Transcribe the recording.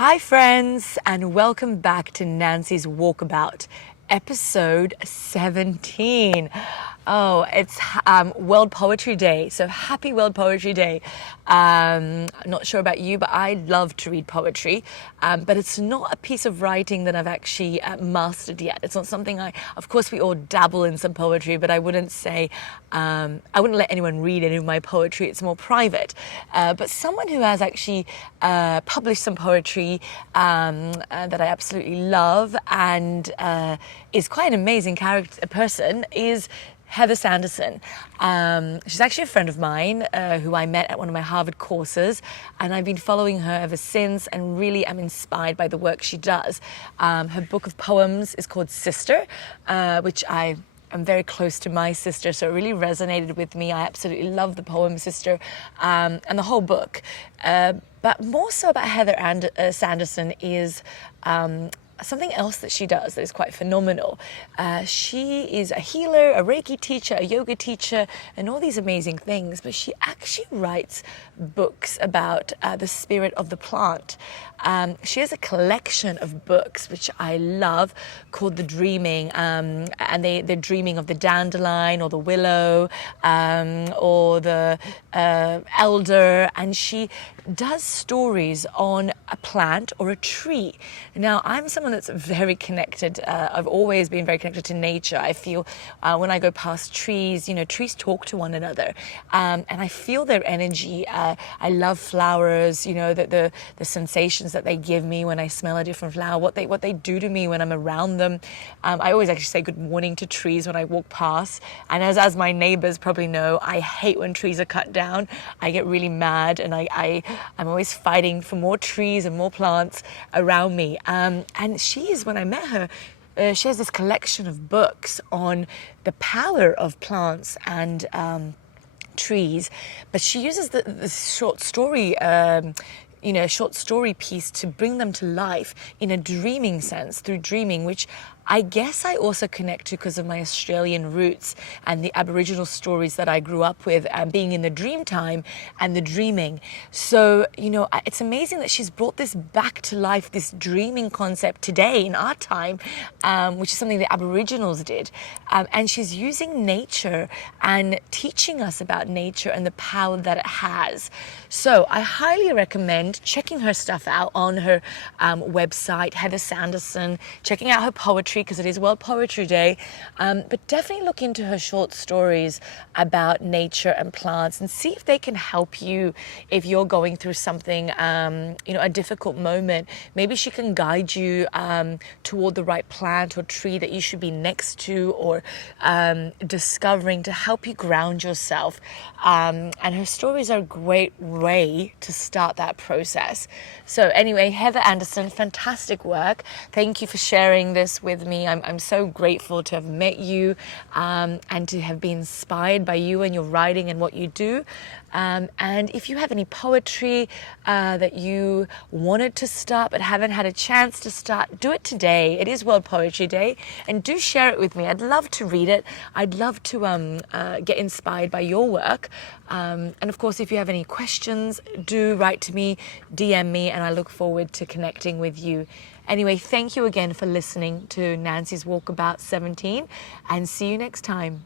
Hi friends, and welcome back to Nancy's Walkabout, episode 17. Oh, it's World Poetry Day, so happy World Poetry Day. Not sure about you, but I love to read poetry, but it's not a piece of writing that I've actually mastered yet. It's not something of course we all dabble in some poetry, but I wouldn't say, I wouldn't let anyone read any of my poetry. It's more private. But someone who has actually published some poetry that I absolutely love and is quite an amazing person is Heather Sanderson. She's actually a friend of mine who I met at one of my Harvard courses, and I've been following her ever since and really am inspired by the work she does. Her book of poems is called Sister, which I'm very close to my sister, so it really resonated with me. I absolutely love the poem Sister and the whole book. But more so about Heather Sanderson is something else that she does that is quite phenomenal. She is a healer, a Reiki teacher, a yoga teacher, and all these amazing things, but she actually writes books about the spirit of the plant. She has a collection of books, which I love, called The Dreaming, and they're dreaming of the dandelion or the willow or the elder, and she does stories on a plant or a tree. Now, I'm someone that's very connected. I've always been very connected to nature. I feel when I go past trees, trees talk to one another, and I feel their energy. I love flowers, the sensations that they give me when I smell a different flower, what they do to me when I'm around them. I always actually say good morning to trees when I walk past, and as my neighbors probably know, I hate when trees are cut down. I get really mad, and I'm always fighting for more trees and more plants around me. And when I met her, she has this collection of books on the power of plants and trees, but she uses the short story short story piece to bring them to life in a dreaming sense, through dreaming, which I guess I also connect to because of my Australian roots and the Aboriginal stories that I grew up with, and being in the dream time and the dreaming. So, it's amazing that she's brought this back to life, this dreaming concept today in our time, which is something the Aboriginals did. And she's using nature and teaching us about nature and the power that it has. So I highly recommend checking her stuff out on her website, Heather Sanderson, checking out her poetry, because it is World Poetry Day, but definitely look into her short stories about nature and plants and see if they can help you if you're going through something, a difficult moment. Maybe she can guide you toward the right plant or tree that you should be next to, or discovering to help you ground yourself. And her stories are a great way to start that process. So anyway, Heather Anderson, fantastic work. Thank you for sharing this with me. I'm so grateful to have met you and to have been inspired by you and your writing and what you do. And if you have any poetry that you wanted to start but haven't had a chance to start, do it today. It is World Poetry Day, and do share it with me. I'd love to read it. I'd love to get inspired by your work. And of course, if you have any questions, do write to me, DM me, and I look forward to connecting with you. Anyway, thank you again for listening to Nancy's Walkabout 17, and see you next time.